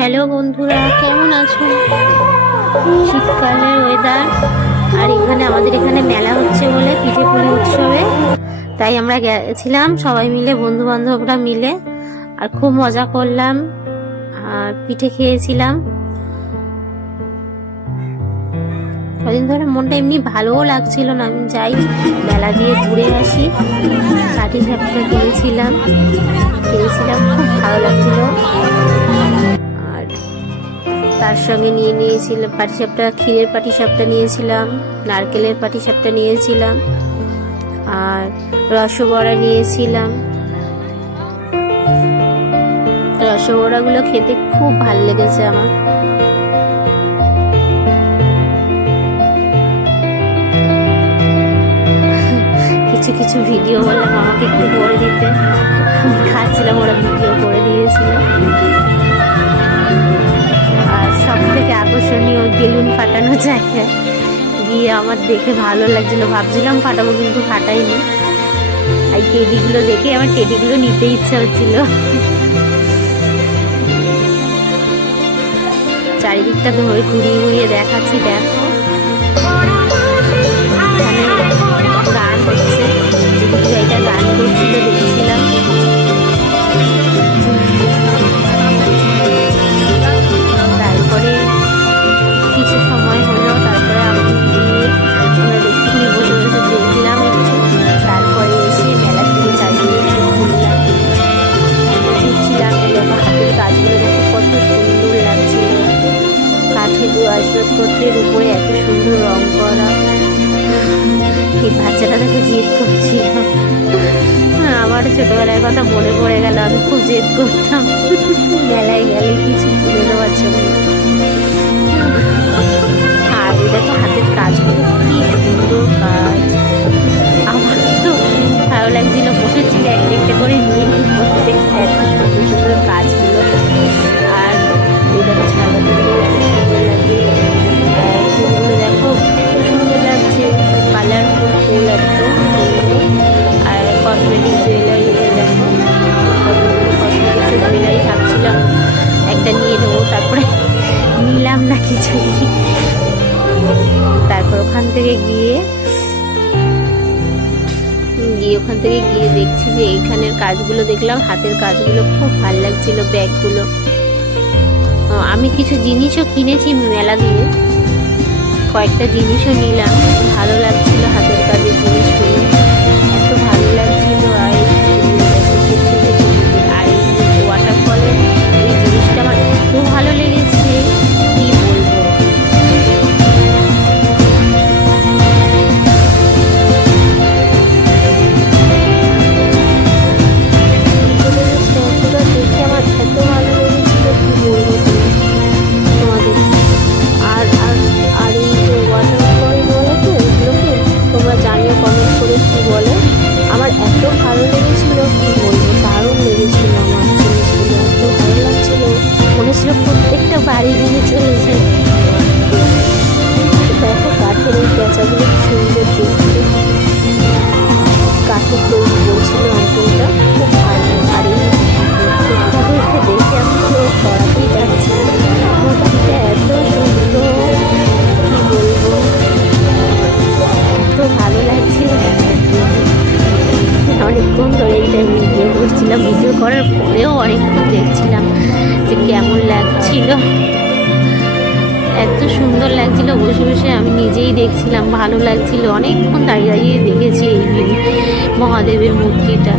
Hello বন্ধুরা, কেমন আছো? শীতকালের ওয়েদার, আর এখানে আমাদের এখানে মেলা হচ্ছে বলে পিঠেপুলি উৎসবে, তাই আমরা গেছিলাম সবাই মিলে, বন্ধু বান্ধবরা মিলে, আর খুব মজা করলাম আর পিঠে খেয়েছিলাম। কদিন ধরে মনটা এমনি ভালোও লাগছিল না, আমি যাই মেলা দিয়ে ঘুরে আসি। কাঠি সাপটা খেয়েছিলাম, খুব ভালো লাগছিল। আর তার সঙ্গে নিয়েছিলাম পাটিসাপটা, ক্ষীরের পাটিসাপটা নিয়েছিলাম, নারকেলের পাটিসাপটা নিয়েছিলাম, আর রসবড়া নিয়েছিলাম। রসবড়াগুলো খেতে খুব ভালো লেগেছে আমার। কিছু কিছু ভিডিও বললাম আমাকে একটু করে দিতে, আমি খাচ্ছিলাম, ওরা ভিডিও করে দিয়েছিল। আর সব থেকে আকর্ষণীয় বেলুন ফাটানো জায়গায় গিয়ে আমার দেখে ভালো লাগছিল, ভাবছিলাম ফাটাবো কিন্তু ফাটাইনি। আর টেডিগুলো দেখে আমার টেডিগুলো নিতে ইচ্ছা হচ্ছিল। চারিদিকটা ধরে ঘুরিয়ে ঘুরিয়ে দেখাচ্ছি, দেখো গান হচ্ছে, জায়গায় গান করছিল দেখছিলাম। তারপরে কিছু সময় হলো, তারপরে আমরা একটুখানি বসে বসে দেখলাম একটু। তারপরে এসে মেলা থেকে চারিদিকে ঘুরলাম, ঘুরছিলাম। দেখো হাতের কাজগুলো দেখো কত সুন্দর লাগছিল, কাঠের আসবাবপত্রের উপরে এত সুন্দর রং করা। এই বাচ্চাটা দেখে জেদ করছিল, আমার ছোটবেলার কথা মনে পড়ে গেল। আমি খুব জেদ করতাম মেলায় গেলে কিছু কিনে দেওয়ার জন্য। আর দেখো হাতের কাজগুলো কি সুন্দর কাজ, আমার তো ভালো লাগছিল, মনে ছিল একটা একটা করে নিয়ে করতে, এত সুন্দর সুন্দর কাজগুলো। আর এই দেখো ছাগলগুলো সুন্দর লাগে, ফুলগুলো দেখো খুব সুন্দর লাগছে, কালারফুল ফুল একদম সুন্দর। আর কসমেটিক জুয়েলারি দেখো, কসমেটিক্সের জুয়েলারি ভাবছিলাম একটা নিয়ে নেবো, তারপরে নিলাম না কিছুই। তারপর ওখান থেকে গিয়ে দেখছি যে এইখানের কাজগুলো দেখলাম, হাতের কাজগুলো খুব ভালো লাগছিল। ব্যাগগুলো, আমি কিছু জিনিসও কিনেছি মেলা দিয়ে, কয়েকটা জিনিসও নিলাম, ভালো লাগছিল হাতের কাজের জিনিসগুলো, এত ভালো লাগছিল। আর এই ওয়াটারফলের এই জিনিসটা আমার এত ভালো লেগেছে, কি বলবো। দেখে আমার এত ভালো লেগেছিল, কি বলবো তোমাদের। আর এই যে ওয়াটারফল বলে তো, এগুলোকে তোমরা জানিও কমেন্ট করে কি বলে। আমার এত ভালো লেগেছিল, কি বলবো, দারুণ লেগেছিল আমার জিনিসগুলো, এত ভালো লাগছিল, মনে ছিল প্রত্যেকটা বাড়ি নিয়ে চলে যায়। দেখো কাঠের এই পেঁচাগুলো সুন্দর দেখতে, কাঠের তৈরি করছিল অঙ্কনটা, খুব ভালো। আর এই মূর্তিটাকে দেখে আমি তো করাতেই যাচ্ছি, মূর্তিটা এত সুন্দর, কি বলবো, এত ভালো লাগছিল। অনেকক্ষণ ধরে এইটা ভিডিও করছিলাম, ভিডিও করার পরেও অনেকক্ষণ দেখছিলাম যে কেমন লাগছিল, এত সুন্দর লাগছিল। বসে বসে আমি নিজেই দেখছিলাম, ভালো লাগছিল, অনেকক্ষণ দাঁড়িয়ে দাঁড়িয়ে দেখেছি এই মহাদেবের মূর্তিটা।